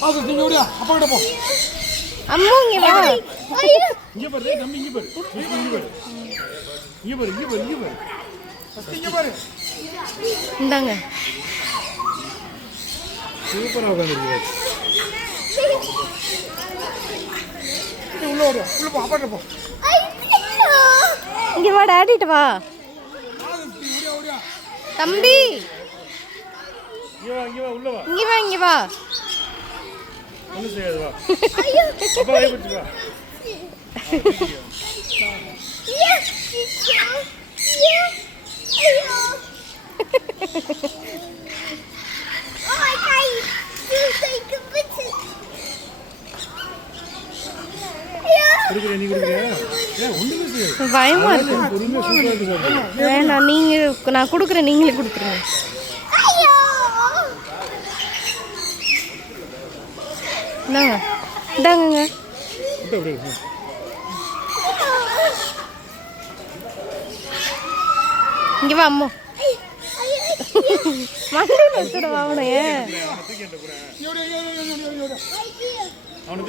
பாத்து நீங்க ஓடியா அப்பா கிட்ட போ. அம்மா இங்க வா. இங்க பாரு தம்பி இங்க பாரு. இங்க பாரு. இங்க பாரு இங்க பாரு இங்க பாரு. ஃபர்ஸ்ட் இங்க பாரு. இந்தாங்க. சூப்பரா உட்கார்ந்திருக்கீங்க. உள்ள ஓடியா உள்ள போ அப்பா கிட்ட போ. இங்க வா டாடிட்ட வா. ஓடியா ஓடியா. தம்பி இங்க வா உள்ள வா. இங்க வா. ஒண்ணு செய்யாது வா. அப்பா கை பிடிச்சு வா. குடுக்குறேன் நீ குடுக்குறியா? ஏன் ஒண்ணுமே செய்யாது. பயமா இருக்கு. பொறுமையா சூப்பரா இருக்கு சாப்பிடு. வேணாம் நீங்க நான் கொடுக்குறேன் நீங்களே கொடுத்துருங்க. இந்தாங்க இந்தாங்கங்க. இங்க வா அம்மா. மண்டையில் வச்சுட வாங்கினேன்.